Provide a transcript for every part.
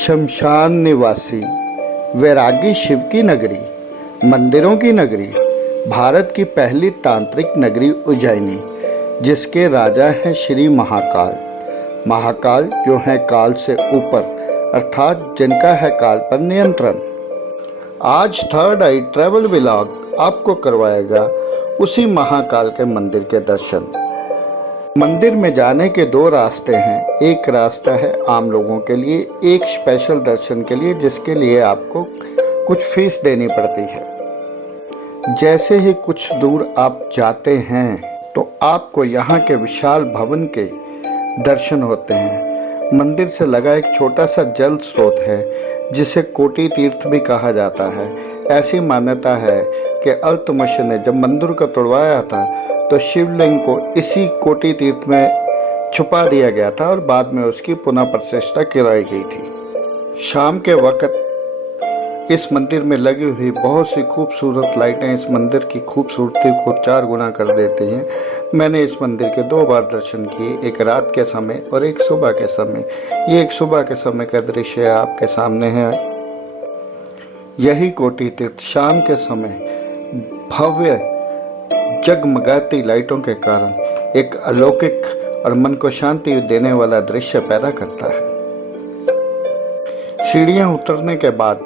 शमशान निवासी, वैरागी शिव की नगरी, मंदिरों की नगरी, भारत की पहली तांत्रिक नगरी उज्जैनी, जिसके राजा हैं श्री महाकाल। महाकाल जो है काल से ऊपर, अर्थात जिनका है काल पर नियंत्रण। आज थर्ड आई ट्रैवल व्लॉग आपको करवाएगा उसी महाकाल के मंदिर के दर्शन। मंदिर में जाने के दो रास्ते हैं। एक रास्ता है आम लोगों के लिए, एक स्पेशल दर्शन के लिए, जिसके लिए आपको कुछ फीस देनी पड़ती है। जैसे ही कुछ दूर आप जाते हैं तो आपको यहाँ के विशाल भवन के दर्शन होते हैं। मंदिर से लगा एक छोटा सा जल स्रोत है जिसे कोटि तीर्थ भी कहा जाता है। ऐसी मान्यता है कि अल्तमश ने जब मंदिर को तोड़वाया था तो शिवलिंग को इसी कोटि तीर्थ में छुपा दिया गया था और बाद में उसकी पुनः प्रतिष्ठा कराई गई थी। शाम के वक्त इस मंदिर में लगी हुई बहुत सी खूबसूरत लाइटें इस मंदिर की खूबसूरती को 4 गुना कर देती हैं। मैंने इस मंदिर के 2 बार दर्शन किए, एक रात के समय और एक सुबह के समय। ये एक सुबह के समय का दृश्य आपके सामने है। यही कोटि तीर्थ शाम के समय भव्य जगमगाती लाइटों के कारण एक अलौकिक और मन को शांति देने वाला दृश्य पैदा करता है। सीढ़ियां उतरने के बाद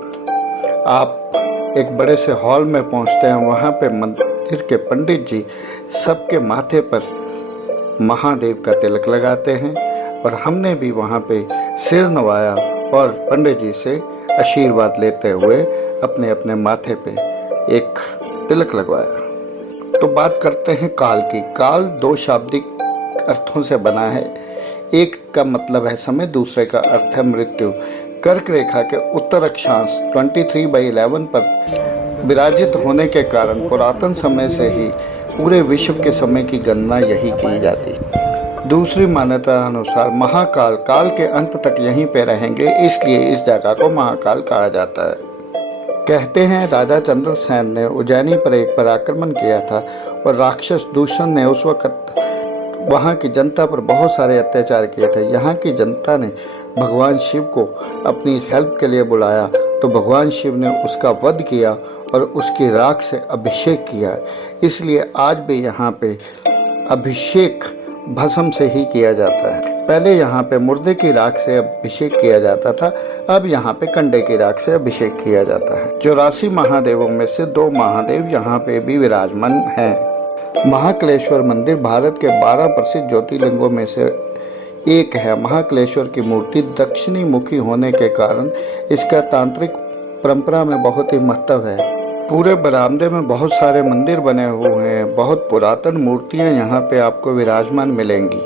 आप एक बड़े से हॉल में पहुंचते हैं। वहां पे मंदिर के पंडित जी सबके माथे पर महादेव का तिलक लगाते हैं और हमने भी वहां पे सिर नवाया और पंडित जी से आशीर्वाद लेते हुए अपने अपने माथे पे एक तिलक लगवाया। तो बात करते हैं काल की। काल 2 शाब्दिक अर्थों से बना है। एक का मतलब है समय, दूसरे का अर्थ है मृत्यु। कर्क रेखा के उत्तर अक्षांश 23/11 पर विराजित होने के कारण पुरातन समय से ही पूरे विश्व के समय की गणना यही की जाती है। दूसरी मान्यता अनुसार महाकाल काल के अंत तक यहीं पे रहेंगे, इसलिए इस जगह को महाकाल कहा जाता है। कहते हैं राजा चंद्रसेन ने उज्जैनी पर एक पर आक्रमण किया था और राक्षस दूषण ने उस वक्त वहाँ की जनता पर बहुत सारे अत्याचार किए थे। यहाँ की जनता ने भगवान शिव को अपनी हेल्प के लिए बुलाया तो भगवान शिव ने उसका वध किया और उसकी राख से अभिषेक किया। इसलिए आज भी यहाँ पे अभिषेक भस्म से ही किया जाता है। पहले यहाँ पे मुर्दे की राख से अभिषेक किया जाता था, अब यहाँ पे कंडे की राख से अभिषेक किया जाता है। 84 महादेवों में से 2 महादेव यहाँ पे भी विराजमान हैं। महाकालेश्वर मंदिर भारत के 12 प्रसिद्ध ज्योतिर्लिंगों में से एक है। महाकालेश्वर की मूर्ति दक्षिणी मुखी होने के कारण इसका तांत्रिक परंपरा में बहुत ही महत्व है। पूरे बरामदे में बहुत सारे मंदिर बने हुए हैं। बहुत पुरातन मूर्तियां यहाँ पे आपको विराजमान मिलेंगी।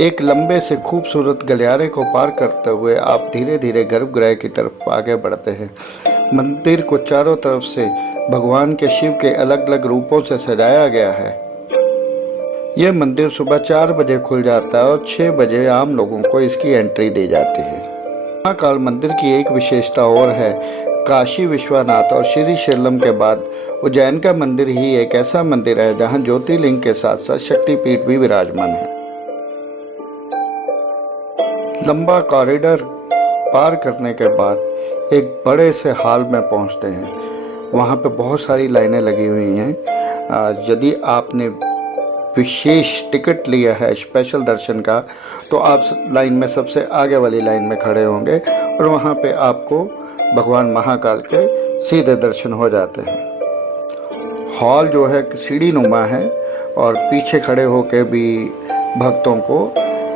एक लंबे से खूबसूरत गलियारे को पार करते हुए आप धीरे धीरे गर्भगृह की तरफ आगे बढ़ते हैं। मंदिर को चारों तरफ से भगवान के शिव के अलग अलग रूपों से सजाया गया है। यह मंदिर सुबह 4 बजे खुल जाता है और 6 बजे आम लोगों को इसकी एंट्री दी जाती है। महाकाल मंदिर की एक विशेषता और है। काशी विश्वनाथ और श्री शैलम के बाद उज्जैन का मंदिर ही एक ऐसा मंदिर है जहां ज्योतिर्लिंग के साथ साथ शक्तिपीठ भी विराजमान है। लंबा कॉरिडोर पार करने के बाद एक बड़े से हॉल में पहुंचते हैं। वहां पे बहुत सारी लाइनें लगी हुई हैं। यदि आपने विशेष टिकट लिया है स्पेशल दर्शन का तो आप लाइन में सबसे आगे वाली लाइन में खड़े होंगे और वहां पे आपको भगवान महाकाल के सीधे दर्शन हो जाते हैं। हॉल जो है सीढ़ी नुमा है और पीछे खड़े होकर भी भक्तों को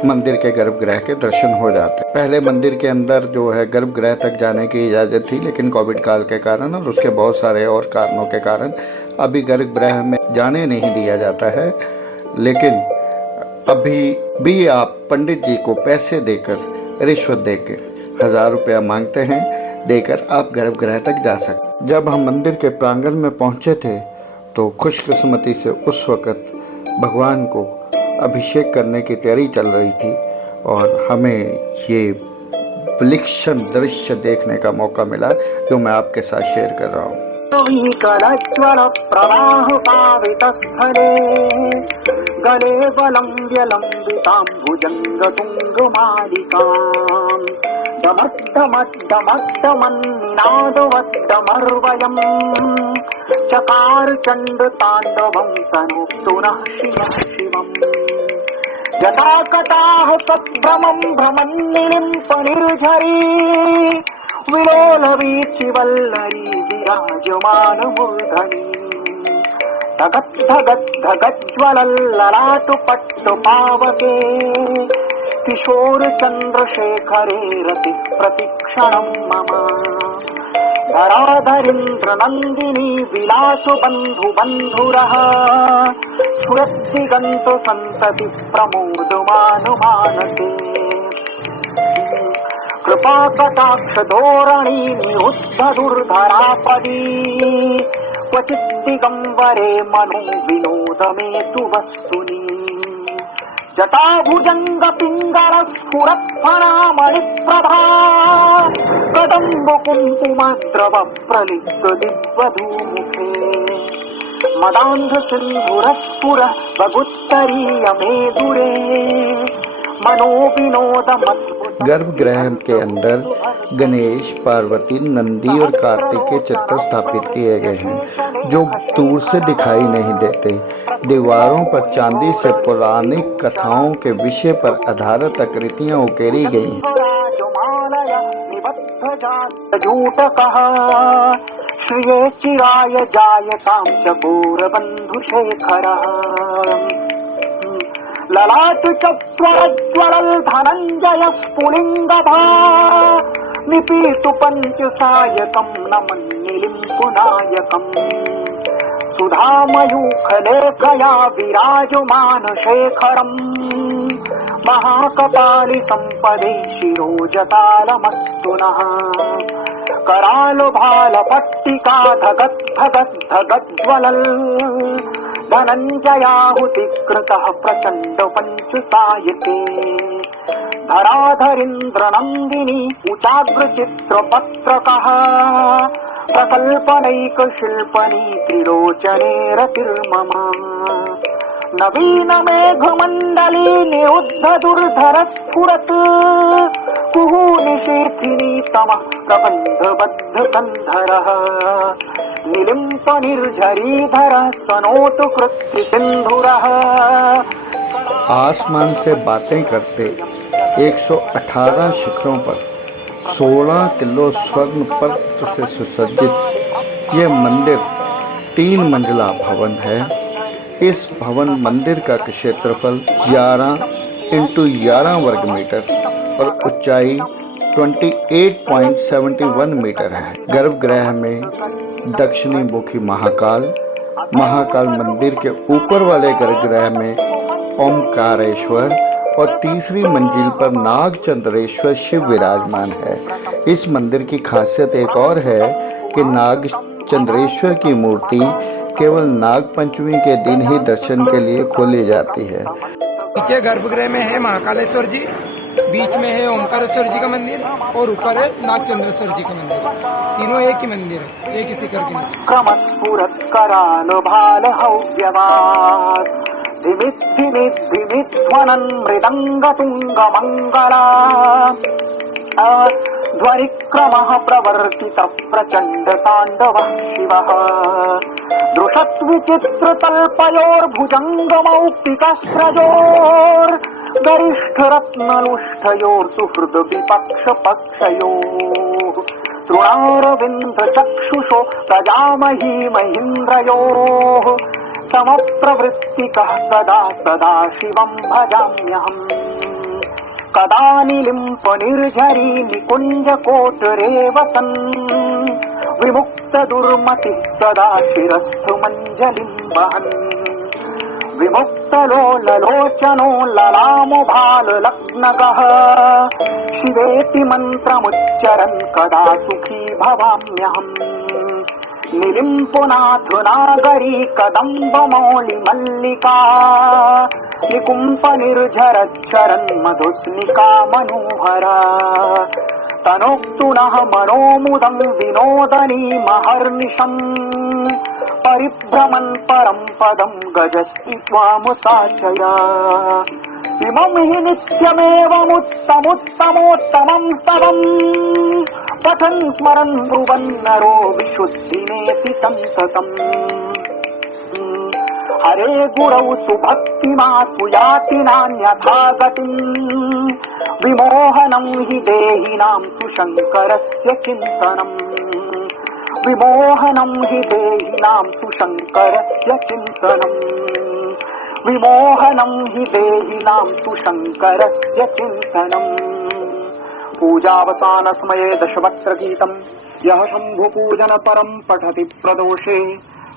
मंदिर के गर्भगृह के दर्शन हो जाते हैं। पहले मंदिर के अंदर जो है गर्भगृह तक जाने की इजाज़त थी, लेकिन कोविड काल के कारण और उसके बहुत सारे और कारणों के कारण अभी गर्भगृह में जाने नहीं दिया जाता है। लेकिन अभी भी आप पंडित जी को पैसे देकर, रिश्वत देकर 1000 रुपया मांगते हैं, देकर आप गर्भगृह तक जा सकते। जब हम मंदिर के प्रांगण में पहुंचे थे तो खुशकिस्मती से उस वक़्त भगवान को अभिषेक करने की तैयारी चल रही थी और हमें ये विलक्षण दृश्य देखने का मौका मिला जो मैं आपके साथ शेयर कर रहा हूँ। गले डमड्डमड्डमन्निनादवड्डमर्वयम् चकार चण्ड ताण्डवं तनोतु नः शिवः शिवम् जटाकटाः सद्भ्रमं भ्रमन्निलिम्प निर्झरी विलोलवीचिवल्लरी विराजमानमूर्धनी धगद्धगद्धगज्ज्वलल्ललाटु पट्टु पावके किशोर चन्द्रशेखरे रति प्रतिक्षणं मम धराधरीन्द्र नन्दिनी विलासु बन्धु बन्धुरः स्फुरद्दिगन्तो सन्तति प्रमोदमानुमानसे कृपाकटाक्ष धोरणी निरुद्ध दुर्धरापदी क्वचित् दिगम्बरे मनो विनोद मे तु वस्तुनि जटाभुजङ्ग पिङ्गल स्फुरत्फणामणिप्रभा कदम्ब कुङ्कुमद्रव प्रलिप्त दिग्वधूमुखे मदान्ध सिन्धुरस्फुर वगुत्तरीय मेदुरे मनोविनोद गर्भगृह के अंदर गणेश, पार्वती, नंदी और कार्तिक के चित्र स्थापित किए गए हैं जो दूर से दिखाई नहीं देते। दीवारों पर चांदी से पौराणिक कथाओं के विषय पर आधारित आकृतियां उकेरी गई हैं। श्रिये चिराय जायतां च घोरबन्धुशेखरः ललाटु चत्वरज्वलल् धनञ्जय स्फुलिङ्गभा निपीतु पञ्चसायकं नमन्निलिम्पुनायकम् सुधामयूखलेखया विराजमानशेखरम् महाकपालि सम्पदे शिरोजतालमस्तु नः करालभालपट्टिका धगद्धगद्धगज्ज्वलल् धनञ्जयाहुतिकृतः प्रचण्ड पञ्चुसायके धराधरीन्द्र नन्दिनी उचाग्रचित्रपत्रकः प्रकल्पनैक शिल्पनी त्रिलोचने रतिर्मम नवीन मेघमण्डली निरुद्ध दुर्धर स्फुरत् कुहूनिशीर्थिनी तमः प्रबन्धबद्ध कन्धरः निलिम्प निर्झरीधर सनोतु कृत्ति सिन्धुरः। आसमान से बातें करते 118 शिखरों पर 16 किलो स्वर्ण पत्र से सुसज्जित यह मंदिर 3 मंजिला भवन है। इस भवन मंदिर का क्षेत्रफल 11 × 11 वर्ग मीटर और ऊंचाई 28.71 मीटर है। गर्भगृह में दक्षिणी मुखी महाकाल मंदिर के ऊपर वाले गर्भगृह में ओमकारेश्वर और तीसरी मंजिल पर नागचंद्रेश्वर शिव विराजमान है। इस मंदिर की खासियत एक और है कि नागचंद्रेश्वर की मूर्ति केवल नाग पंचमी के दिन ही दर्शन के लिए खोली जाती है। नीचे गर्भगृह में है महाकालेश्वर जी, बीच में है ओमकारेश्वर जी का मंदिर और ऊपर है नागचंद्रेश्वर जी का मंदिर। तीनों एक ही मंदिर है, एक ही शिखर के नीचे। ध्वनिक्रमः प्रवर्तित प्रचण्ड ताण्डवः शिवः दृशत्विचित्रतल्पयोर्भुजङ्गमौक्तिकस्रजोर् गरिष्ठरत्नलुष्ठयोर् सुहृद विपक्षपक्षयोः तृणारविन्द-चक्षुषो प्रजामही महीन्द्रयोः समप्रवृत्तिकः सदा सदा शिवं भजाम्यहम् कदा निलिम्प निर्झरी निकुञ्जकोटरे वसन् विमुक्त दुर्मतिः सदा शिरस्थु मञ्जलिं वहन् विमुक्तलोललोचनो ललामो भाललग्नगः शिवेति मन्त्रमुच्चरन् कदा सुखी भवाम्यहम् निलिम्पुनाथुनागरी कदम्बमौलिमल्लिका निकुम्प निर्झरच्छरन् मधुस्निका मनोहरा तनोक्तु नः मनोमुदं विनोदनी महर्निशम् परिभ्रमन् परं पदं गजस्ति त्वामुसाचया इमं हि नित्यमेवमुत्तमोत्तमं स्तवम् पठन् स्मरन् ब्रुवन् नरो विशुद्धिमेति संसतम् हरे गुरौ सुभक्तिमासु याति नान्यथा गतिम् विमोहनं हि देहिनां सुशङ्करस्य चिन्तनम् विमोहनं हि देहिनां सुशङ्करस्य चिन्तनम् विमोहनं हि देहिनां सुशङ्करस्य चिन्तनम् पूजावसानसमये दशवक्त्रगीतम् यः शम्भुपूजनपरं पठति प्रदोषे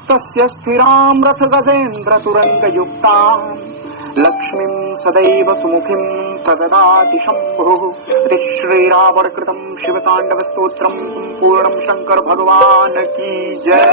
तस्य स्थिरां रथगजेन्द्रतुरङ्गयुक्ताम् लक्ष्मीं सदैव सुमुखीं प्रददाति शम्भुः इति श्रीरावणकृतं शिवताण्डवस्तोत्रं सम्पूर्णं शंकर भगवान की जय।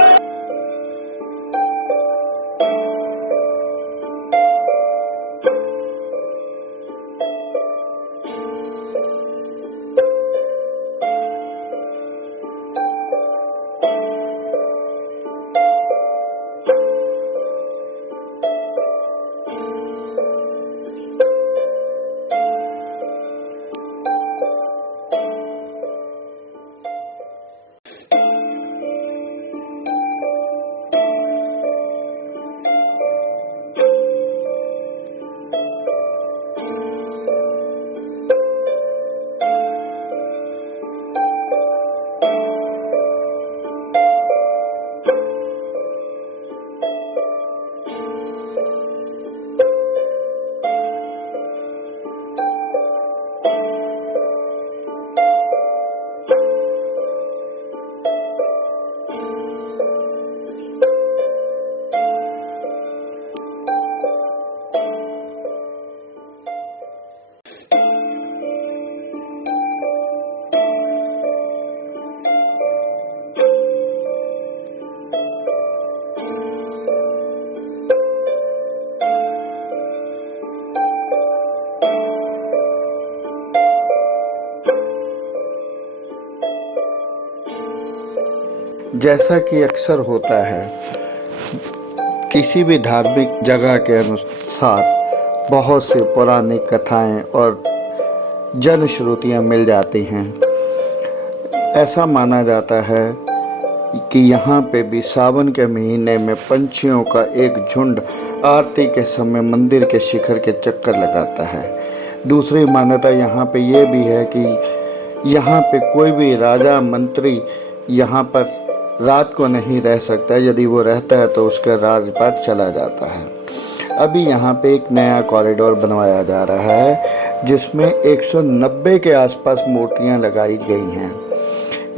जैसा कि अक्सर होता है, किसी भी धार्मिक जगह के अनुसार बहुत सी पौराणिक कथाएं और जनश्रुतियाँ मिल जाती हैं। ऐसा माना जाता है कि यहाँ पे भी सावन के महीने में पंछियों का एक झुंड आरती के समय मंदिर के शिखर के चक्कर लगाता है। दूसरी मान्यता यहाँ पे ये भी है कि यहाँ पे कोई भी राजा मंत्री यहाँ पर रात को नहीं रह सकता। यदि वो रहता है तो उसका राजपाट चला जाता है। अभी यहाँ पे एक नया कॉरिडोर बनवाया जा रहा है जिसमें 190 के आसपास मूर्तियाँ लगाई गई हैं।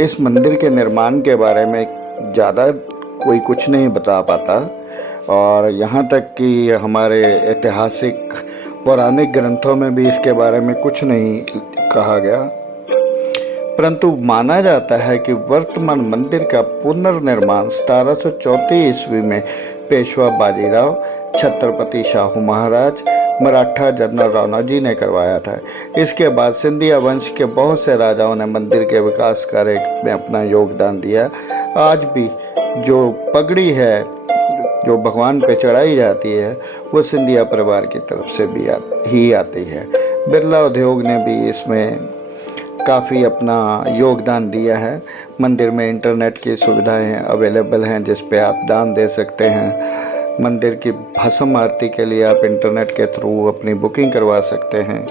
इस मंदिर के निर्माण के बारे में ज़्यादा कोई कुछ नहीं बता पाता और यहाँ तक कि हमारे ऐतिहासिक पौराणिक ग्रंथों में भी इसके बारे में कुछ नहीं कहा गया। परंतु माना जाता है कि वर्तमान मंदिर का पुनर्निर्माण 1734 ईस्वी में पेशवा बाजीराव, छत्रपति शाहू महाराज, मराठा जनरल राणोजी ने करवाया था। इसके बाद सिंधिया वंश के बहुत से राजाओं ने मंदिर के विकास कार्य में अपना योगदान दिया। आज भी जो पगड़ी है जो भगवान पे चढ़ाई जाती है वो सिंधिया परिवार की तरफ से भी ही आती है। बिरला उद्योग ने भी इसमें काफ़ी अपना योगदान दिया है। मंदिर में इंटरनेट की सुविधाएं अवेलेबल हैं जिस पे आप दान दे सकते हैं। मंदिर की भस्म आरती के लिए आप इंटरनेट के थ्रू अपनी बुकिंग करवा सकते हैं।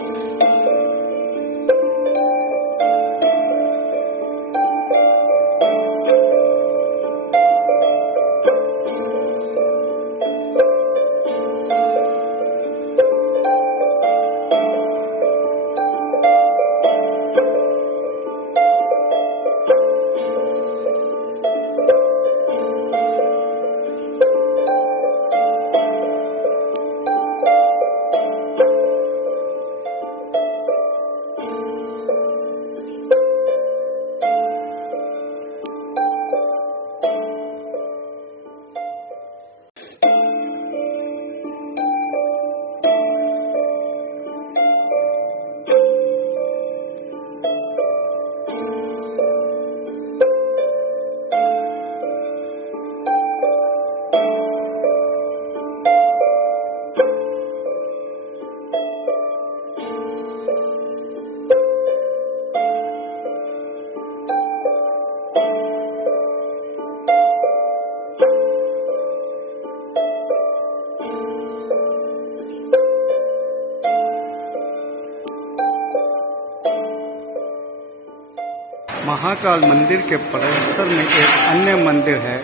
महाकाल मंदिर के परिसर में एक अन्य मंदिर है,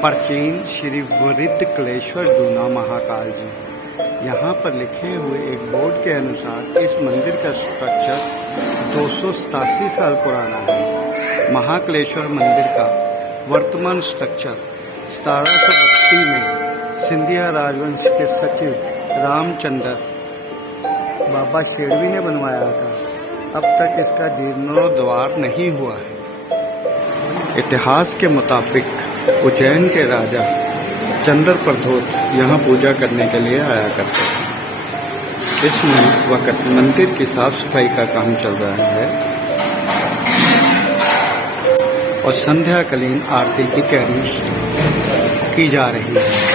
प्राचीन श्री वृद्धकलेश्वर दूना महाकाल जी। यहाँ पर लिखे हुए एक बोर्ड के अनुसार इस मंदिर का स्ट्रक्चर 287 साल पुराना है। महाकालेश्वर मंदिर का वर्तमान स्ट्रक्चर 1732 में सिंधिया राजवंश के सचिव रामचंद्र बाबा शेड़वी ने बनवाया था। अब तक इसका जीर्णोद्धार नहीं हुआ है। इतिहास के मुताबिक उज्जैन के राजा चंद्र प्रद्योत यहाँ पूजा करने के लिए आया करते थे। इस वक्त मंदिर की साफ सफाई का काम चल रहा है और संध्याकालीन आरती की तैयारी की जा रही है।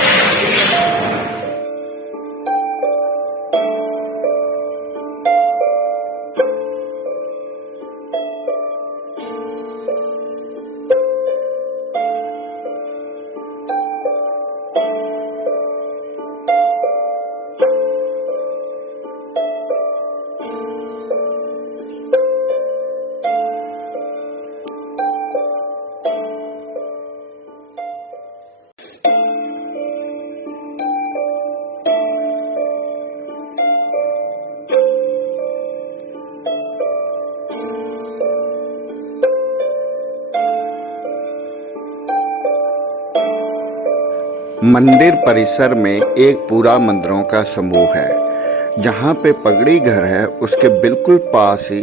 मंदिर परिसर में एक पूरा मंदिरों का समूह है। जहाँ पे पगड़ी घर है उसके बिल्कुल पास ही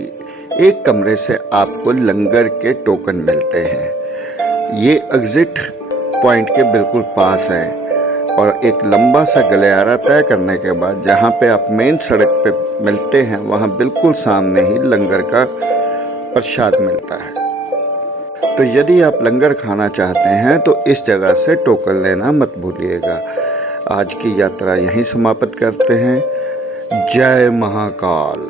एक कमरे से आपको लंगर के टोकन मिलते हैं। ये एग्जिट पॉइंट के बिल्कुल पास है और एक लंबा सा गलियारा तय करने के बाद जहाँ पे आप मेन सड़क पे मिलते हैं वहाँ बिल्कुल सामने ही लंगर का प्रसाद मिलता है। तो यदि आप लंगर खाना चाहते हैं तो इस जगह से टोकन लेना मत भूलिएगा। आज की यात्रा यहीं समाप्त करते हैं। जय महाकाल।